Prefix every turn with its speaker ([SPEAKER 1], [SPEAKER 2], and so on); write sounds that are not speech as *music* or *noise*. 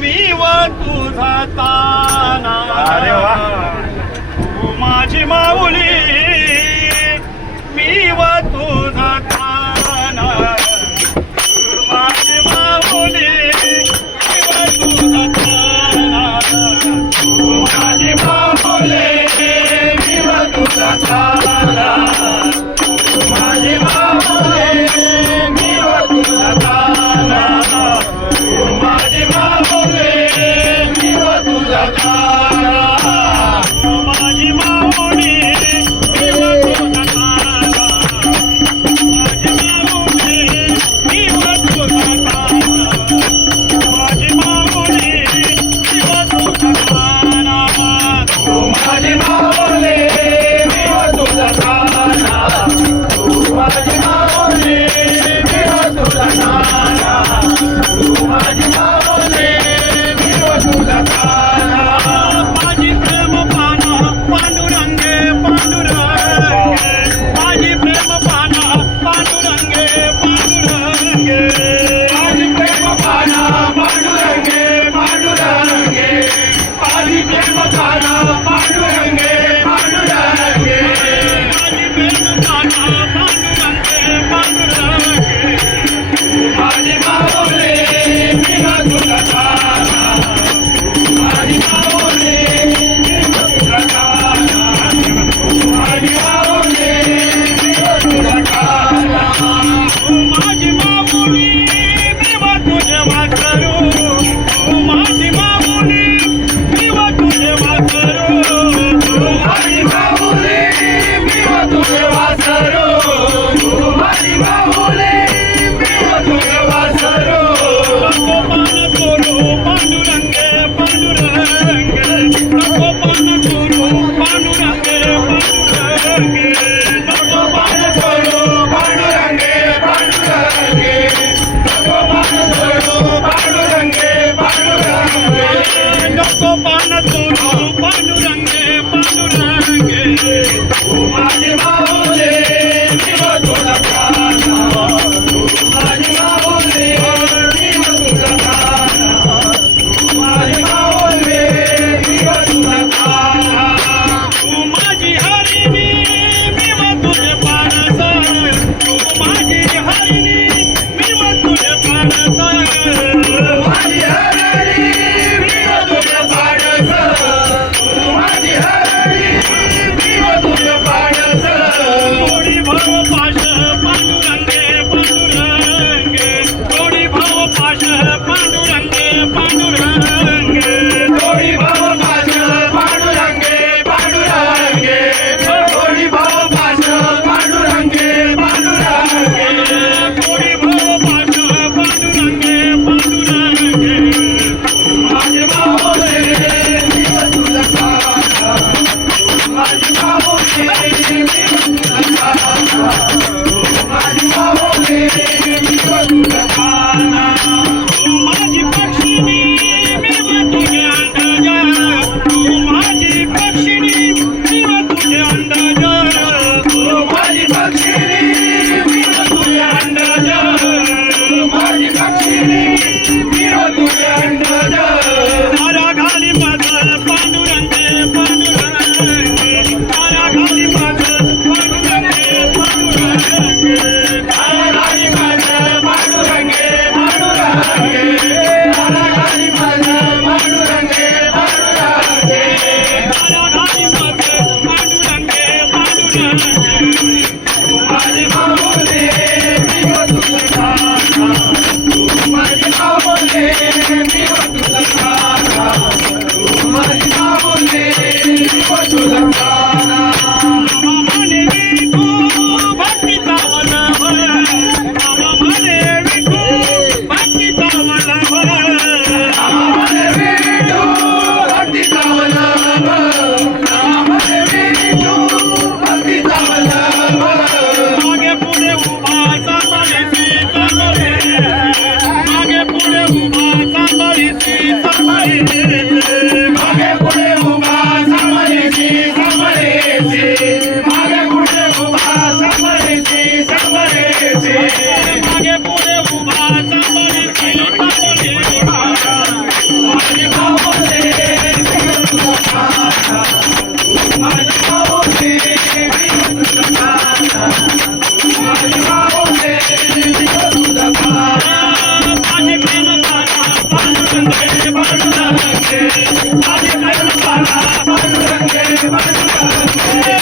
[SPEAKER 1] 迷惘不再น
[SPEAKER 2] อุ
[SPEAKER 1] Jaga. মন তুমি Thank you. Amen. Thank *laughs* you. Thank you.